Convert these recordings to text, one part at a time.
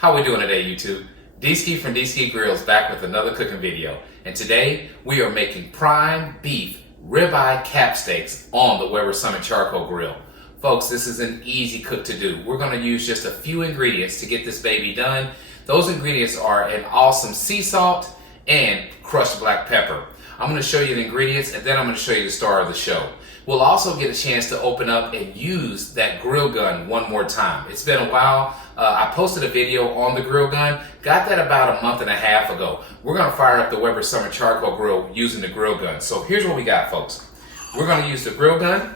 How we doing today, YouTube? D-Ski from D-Ski Grills back with another cooking video. And today we are making prime beef ribeye cap steaks on the Weber Summit Charcoal Grill. Folks, this is an easy cook to do. We're going to use just a few ingredients to get this baby done. Those ingredients are an awesome sea salt and crushed black pepper. I'm going to show you the ingredients and then I'm going to show you the star of the show. We'll also get a chance to open up and use that grill gun one more time. It's been a while. I posted a video on the grill gun. Got that about a month and a half ago. We're going to fire up the Weber Summit Charcoal Grill using the grill gun. So here's what we got, folks. We're going to use the grill gun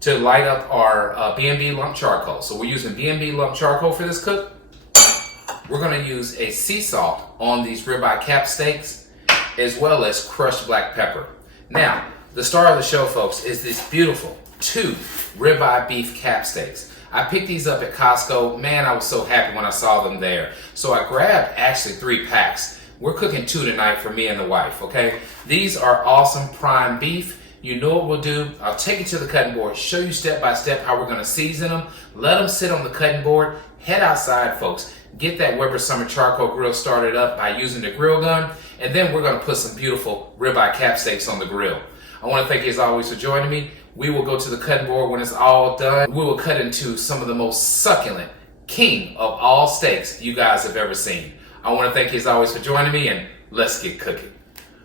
to light up our B&B lump charcoal. So we're using B&B lump charcoal for this cook. We're going to use a sea salt on these ribeye cap steaks as well as crushed black pepper. Now, the star of the show, folks, is this beautiful 2 ribeye beef cap steaks. I picked these up at Costco. Man, I was so happy when I saw them there. So I grabbed actually 3 packs. We're cooking 2 tonight for me and the wife, okay? These are awesome prime beef. You know what we'll do. I'll take you to the cutting board, show you step by step how we're gonna season them, let them sit on the cutting board, head outside, folks. Get that Weber Summit Charcoal Grill started up by using the grill gun, and then we're gonna put some beautiful ribeye cap steaks on the grill. I want to thank you as always for joining me. We will go to the cutting board when it's all done. We will cut into some of the most succulent king of all steaks you guys have ever seen. I want to thank you as always for joining me, and let's get cooking.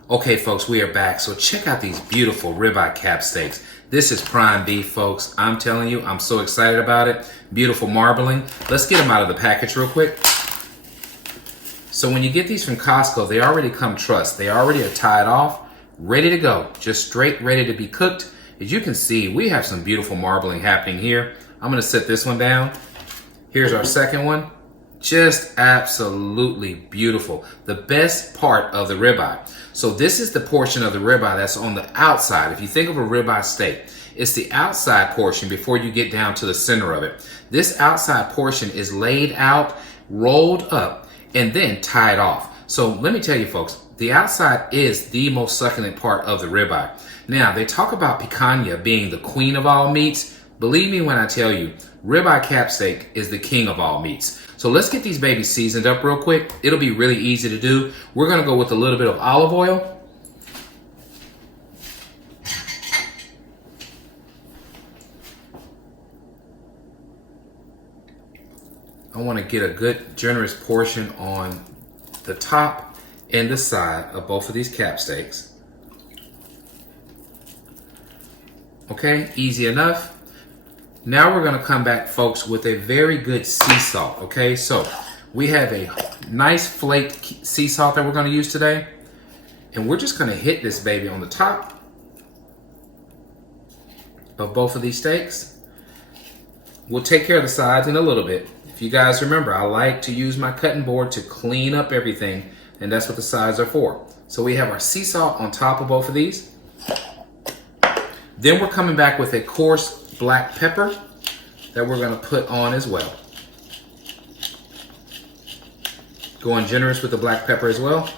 Okay, folks, we are back. So check out these beautiful ribeye cap steaks. This is prime beef, folks. I'm telling you, I'm so excited about it. Beautiful marbling. Let's get them out of the package real quick. So when you get these from Costco, they already come trussed. They already are tied off. Ready to go, just straight ready to be cooked. As you can see, we have some beautiful marbling happening here. I'm gonna set this one down. Here's our second one. Just absolutely beautiful. The best part of the ribeye. So this is the portion of the ribeye that's on the outside. If you think of a ribeye steak, it's the outside portion before you get down to the center of it. This outside portion is laid out, rolled up, and then tied off. So let me tell you, folks, the outside is the most succulent part of the ribeye. Now, they talk about picanha being the queen of all meats. Believe me when I tell you, ribeye cap steak is the king of all meats. So let's get these babies seasoned up real quick. It'll be really easy to do. We're gonna go with a little bit of olive oil. I wanna get a good, generous portion on the top and the side of both of these cap steaks. Okay, easy enough. Now we're gonna come back, folks, with a very good sea salt, okay? So we have a nice flaked sea salt that we're gonna use today. And we're just gonna hit this baby on the top of both of these steaks. We'll take care of the sides in a little bit. If you guys remember, I like to use my cutting board to clean up everything, and that's what the sides are for. So we have our sea salt on top of both of these. Then we're coming back with a coarse black pepper that we're gonna put on as well. Going generous with the black pepper as well.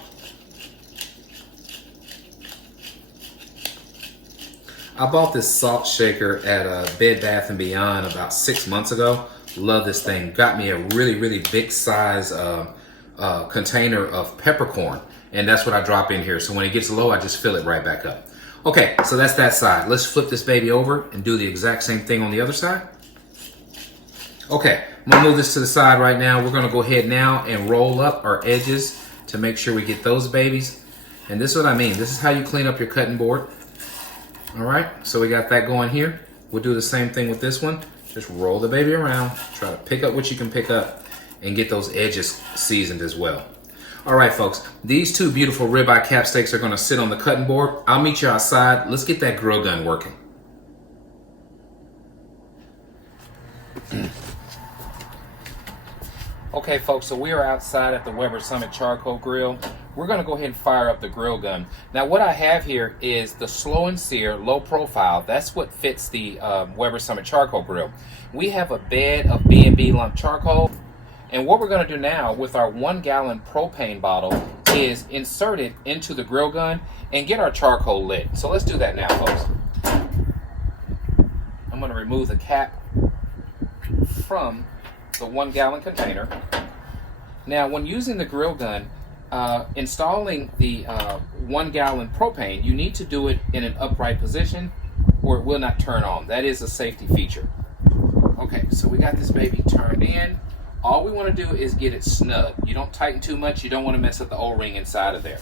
I bought this salt shaker at Bed Bath & Beyond about 6 months ago. Love this thing. Got me a really, really big size container of peppercorn, and that's what I drop in here. So when it gets low, I just fill it right back up. Okay, so that's that side. Let's flip this baby over and do the exact same thing on the other side. Okay, I'm gonna move this to the side right now. We're gonna go ahead now and roll up our edges to make sure we get those babies. And this is what I mean. This is how you clean up your cutting board. All right, so we got that going here. We'll do the same thing with this one. Just roll the baby around. Try to pick up what you can pick up and get those edges seasoned as well. All right, folks, these 2 beautiful ribeye cap steaks are gonna sit on the cutting board. I'll meet you outside. Let's get that grill gun working. Okay, folks, so we are outside at the Weber Summit Charcoal Grill. We're gonna go ahead and fire up the grill gun. Now, what I have here is the slow and sear, low profile. That's what fits the Weber Summit Charcoal Grill. We have a bed of B&B lump charcoal. And what we're gonna do now with our 1-gallon propane bottle is insert it into the grill gun and get our charcoal lit. So let's do that now, folks. I'm gonna remove the cap from the 1-gallon container. Now, when using the grill gun, installing the 1 gallon propane, you need to do it in an upright position or it will not turn on. That is a safety feature. Okay, so we got this baby turned in. All we want to do is get it snug. You don't tighten too much. You don't want to mess up the O-ring inside of there.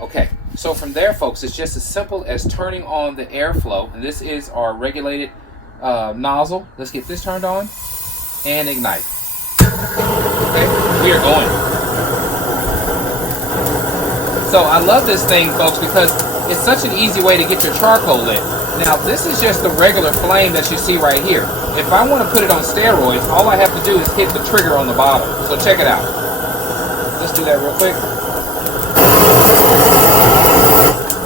Okay, so from there, folks, it's just as simple as turning on the airflow. And this is our regulated nozzle. Let's get this turned on and ignite. Okay, we are going. So I love this thing, folks, because it's such an easy way to get your charcoal lit. Now, this is just the regular flame that you see right here. If I want to put it on steroids, all I have to do is hit the trigger on the bottom. So check it out. Let's do that real quick.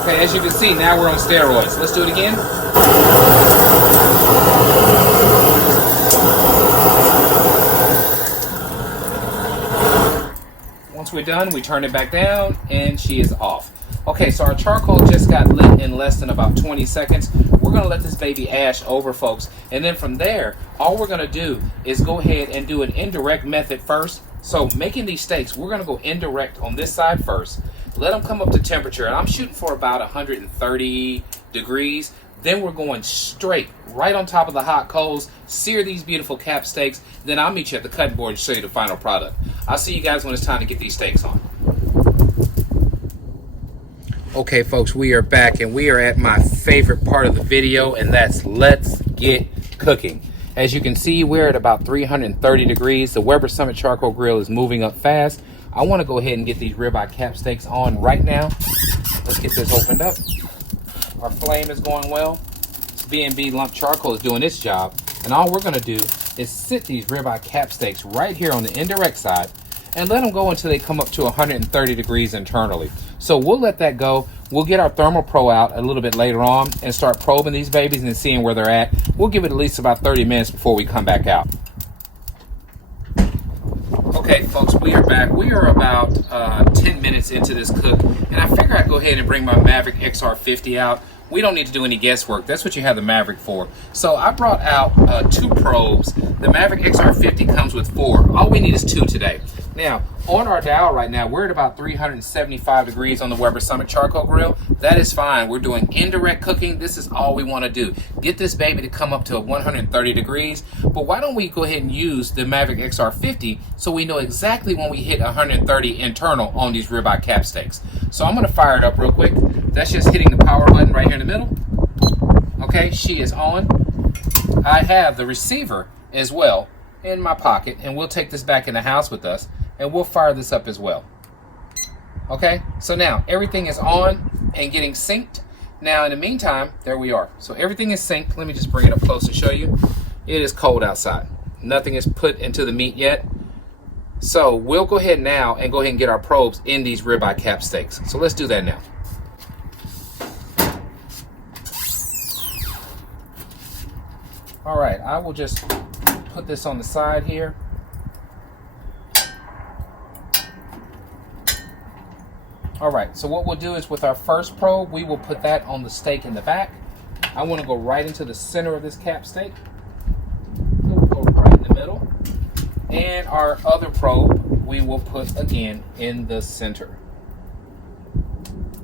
Okay, as you can see, now we're on steroids. Let's do it again. Once we're done, we turn it back down, and she is off. Okay, so our charcoal just got lit in less than about 20 seconds. We're going to let this baby ash over, folks. And then from there, all we're going to do is go ahead and do an indirect method first. So making these steaks, we're going to go indirect on this side first. Let them come up to temperature. And I'm shooting for about 130 degrees. Then we're going straight right on top of the hot coals, sear these beautiful cap steaks. Then I'll meet you at the cutting board and show you the final product. I'll see you guys when it's time to get these steaks on. Okay, folks, we are back and we are at my favorite part of the video, and that's let's get cooking. As you can see, we're at about 330 degrees. The Weber Summit Charcoal Grill is moving up fast. I want to go ahead and get these ribeye cap steaks on right now. Let's get this opened up. Our flame is going well. B&B lump charcoal is doing its job. And all we're going to do is sit these ribeye cap steaks right here on the indirect side and let them go until they come up to 130 degrees internally. So we'll let that go. We'll get our Thermal Pro out a little bit later on and start probing these babies and seeing where they're at. We'll give it at least about 30 minutes before we come back out. Okay, folks, we are back. We are about 10 minutes into this cook, and I figure I'd go ahead and bring my Maverick XR50 out. We don't need to do any guesswork. That's what you have the Maverick for. So I brought out 2 probes. The Maverick XR50 comes with 4. All we need is 2 today. Now, on our dial right now, we're at about 375 degrees on the Weber Summit Charcoal Grill. That is fine. We're doing indirect cooking. This is all we want to do. Get this baby to come up to 130 degrees. But why don't we go ahead and use the Maverick XR50 so we know exactly when we hit 130 internal on these ribeye cap steaks. So I'm going to fire it up real quick. That's just hitting the power button right here in the middle. Okay, she is on. I have the receiver as well in my pocket, and we'll take this back in the house with us, and we'll fire this up as well. Okay, so now everything is on and getting synced. Now in the meantime, there we are. So everything is synced. Let me just bring it up close to show you. It is cold outside. Nothing is put into the meat yet. So we'll go ahead now and go ahead and get our probes in these ribeye cap steaks. So let's do that now. All right, I will just put this on the side here. All right, so what we'll do is with our first probe, we will put that on the steak in the back. I want to go right into the center of this cap steak. We'll go right in the middle. And our other probe, we will put again in the center.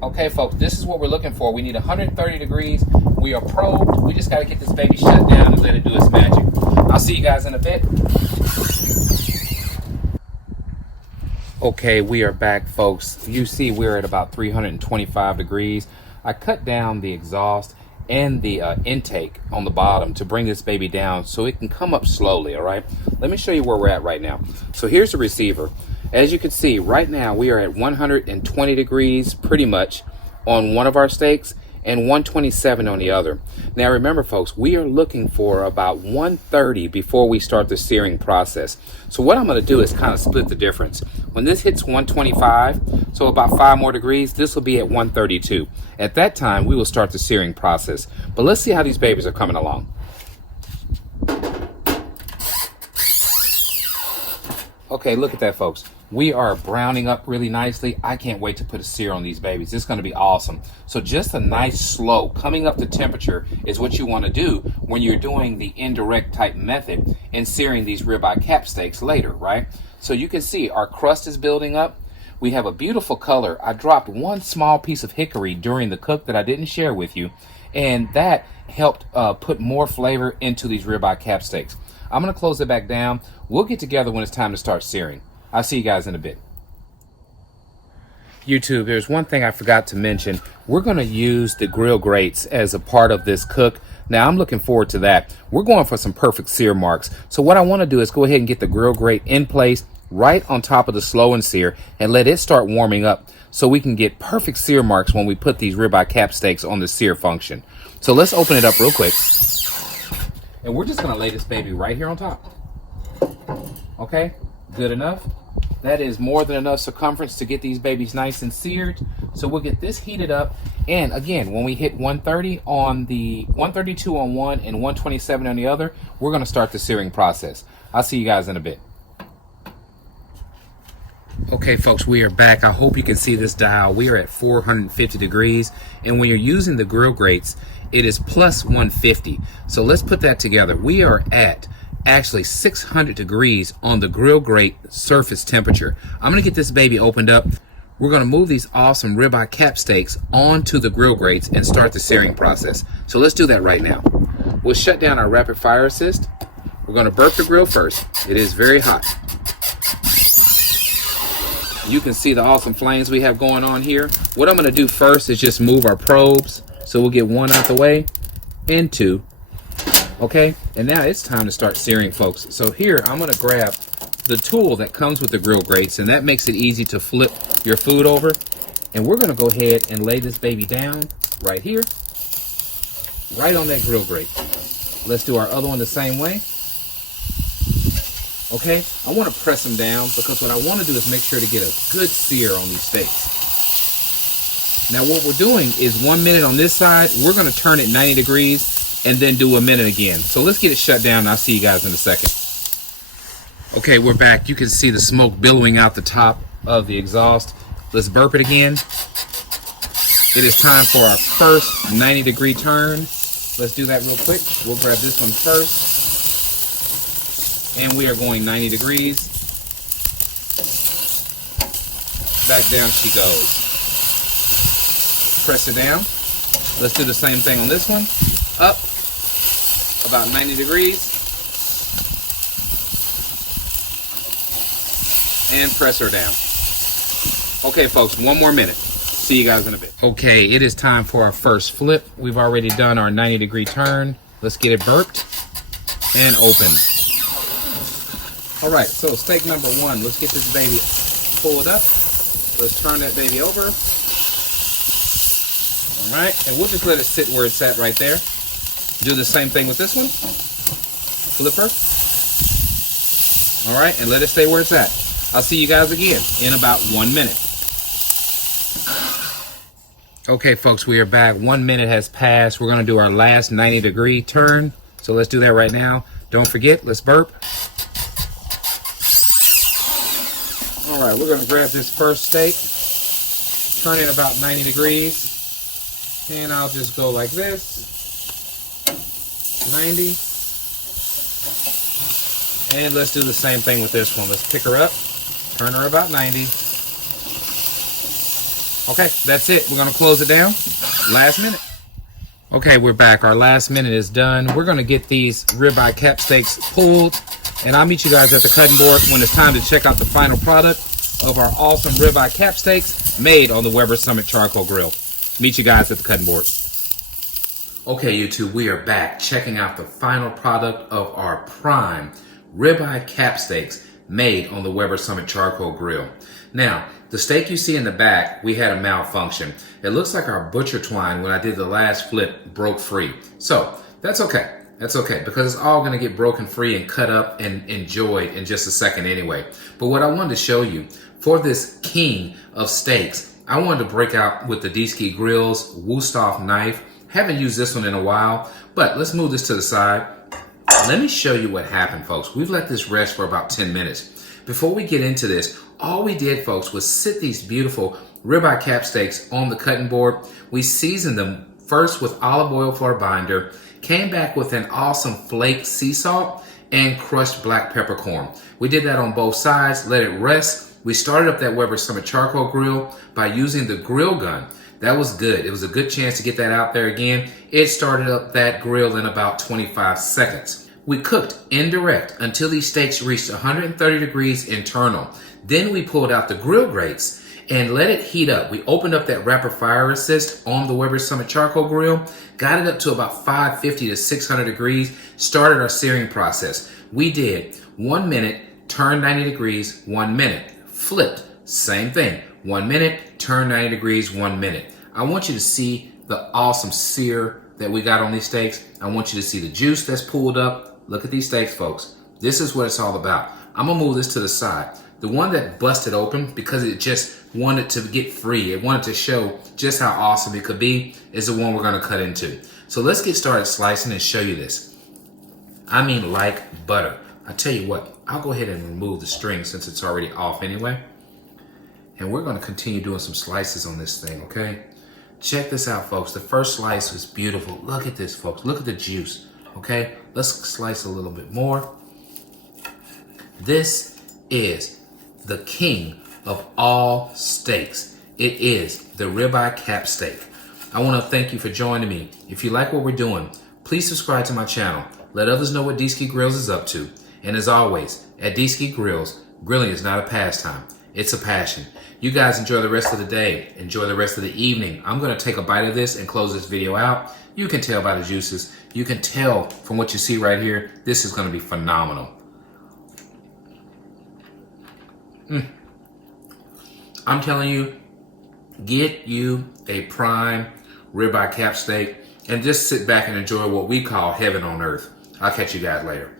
Okay, folks, this is what we're looking for. We need 130 degrees. We are probed. We just got to get this baby shut down and let it do its magic. I'll see you guys in a bit. Okay, we are back, folks. You see we're at about 325 degrees. I cut down the exhaust and the intake on the bottom to bring this baby down so it can come up slowly, all right? Let me show you where we're at right now. So here's the receiver. As you can see, right now we are at 120 degrees pretty much on one of our steaks and 127 on the other. Now remember, folks, we are looking for about 130 before we start the searing process. So what I'm going to do is kind of split the difference. When this hits 125, so about 5 more degrees, this will be at 132. At that time, we will start the searing process. But let's see how these babies are coming along. Okay, look at that, folks. We are browning up really nicely. I can't wait to put a sear on these babies. It's going to be awesome. So just a nice slow coming up to temperature is what you want to do when you're doing the indirect type method and searing these ribeye cap steaks later, right? So you can see our crust is building up. We have a beautiful color. I dropped one small piece of hickory during the cook that I didn't share with you, and that helped put more flavor into these ribeye cap steaks. I'm going to close it back down. We'll get together when it's time to start searing. I'll see you guys in a bit. YouTube, there's one thing I forgot to mention. We're going to use the grill grates as a part of this cook. Now, I'm looking forward to that. We're going for some perfect sear marks. So what I want to do is go ahead and get the grill grate in place right on top of the slow and sear and let it start warming up so we can get perfect sear marks when we put these ribeye cap steaks on the sear function. So let's open it up real quick. And we're just going to lay this baby right here on top. Okay, good enough. That is more than enough circumference to get these babies nice and seared. So we'll get this heated up. And again, when we hit 130 on the 132 on one and 127 on the other, we're going to start the searing process. I'll see you guys in a bit. Okay, folks, we are back. I hope you can see this dial. We are at 450 degrees. And when you're using the grill grates, it is plus 150. So let's put that together. We are at actually 600 degrees on the grill grate surface temperature. I'm going to get this baby opened up. We're going to move these awesome ribeye cap steaks onto the grill grates and start the searing process. So let's do that right now. We'll shut down our rapid fire assist. We're going to burp the grill first. It is very hot. You can see the awesome flames we have going on here. What I'm going to do first is just move our probes. So we'll get one out the way and two. Okay, and now it's time to start searing, folks. So here I'm going to grab the tool that comes with the grill grates, and that makes it easy to flip your food over. And we're going to go ahead and lay this baby down right here, right on that grill grate. Let's do our other one the same way. Okay, I want to press them down because what I want to do is make sure to get a good sear on these steaks. Now what we're doing is 1 minute on this side. We're going to turn it 90 degrees and then do a minute again. So let's get it shut down and I'll see you guys in a second. Okay, we're back. You can see the smoke billowing out the top of the exhaust. Let's burp it again. It is time for our first 90-degree turn. Let's do that real quick. We'll grab this one first. And we are going 90 degrees. Back down she goes. Press it down. Let's do the same thing on this one. Up about 90 degrees. And press her down. Okay, folks, one more minute. See you guys in a bit. Okay, it is time for our first flip. We've already done our 90-degree turn. Let's get it burped and open. All right, so steak number one. Let's get this baby pulled up. Let's turn that baby over. All right, and we'll just let it sit where it's at right there. Do the same thing with this one. Flip her. All right, and let it stay where it's at. I'll see you guys again in about 1 minute. Okay, folks, we are back. 1 minute has passed. We're going to do our last 90-degree turn. So let's do that right now. Don't forget, let's burp. All right, we're going to grab this first steak, turn it about 90 degrees, and I'll just go like this. 90. And let's do the same thing with this one. Let's pick her up, turn her about 90. Okay, that's it. We're going to close it down. Last minute. Okay, we're back. Our last minute is done. We're going to get these ribeye cap steaks pulled, and I'll meet you guys at the cutting board when it's time to check out the final product of our awesome ribeye cap steaks made on the Weber Summit Charcoal Grill. Meet you guys at the cutting board. Okay, YouTube, we are back checking out the final product of our prime ribeye cap steaks made on the Weber Summit Charcoal Grill. Now, the steak you see in the back, we had a malfunction. It looks like our butcher twine, when I did the last flip, broke free. So, that's okay. That's okay, because it's all going to get broken free and cut up and enjoyed in just a second anyway. But what I wanted to show you, for this king of steaks, I wanted to break out with the D-Ski Grill's Wusthof knife. Haven't used this one in a while, but let's move this to the side. Let me show you what happened, folks. We've let this rest for about 10 minutes. Before we get into this, all we did, folks, was sit these beautiful ribeye cap steaks on the cutting board. We seasoned them first with olive oil for a binder, came back with an awesome flaked sea salt and crushed black peppercorn. We did that on both sides, let it rest. We started up that Weber Summit charcoal grill by using the grill gun. That was good. It was a good chance to get that out there again. It started up that grill in about 25 seconds. We cooked indirect until these steaks reached 130 degrees internal. Then we pulled out the grill grates and let it heat up. We opened up that rapid fire assist on the Weber Summit charcoal grill, got it up to about 550 to 600 degrees, started our searing process. We did 1 minute, turn 90 degrees, 1 minute, flipped, same thing, 1 minute, turn 90 degrees, 1 minute. I want you to see the awesome sear that we got on these steaks. I want you to see the juice that's pulled up. Look at these steaks, folks. This is what it's all about. I'm gonna move this to the side. The one that busted open because it just wanted to get free, it wanted to show just how awesome it could be, is the one we're gonna cut into. So let's get started slicing and show you this. I mean like butter. I tell you what, I'll go ahead and remove the string since it's already off anyway. And we're gonna continue doing some slices on this thing, okay? Check this out, folks. The first slice was beautiful. Look at this, folks. Look at the juice, okay? Let's slice a little bit more. This is the king of all steaks. It is the ribeye cap steak. I want to thank you for joining me. If you like what we're doing, please subscribe to my channel. Let others know what D-Ski Grills is up to. And as always, at D-Ski Grills, grilling is not a pastime. It's a passion. You guys enjoy the rest of the day. Enjoy the rest of the evening. I'm going to take a bite of this and close this video out. You can tell by the juices. You can tell from what you see right here. This is going to be phenomenal. I'm telling you, get you a prime ribeye cap steak and just sit back and enjoy what we call heaven on earth. I'll catch you guys later.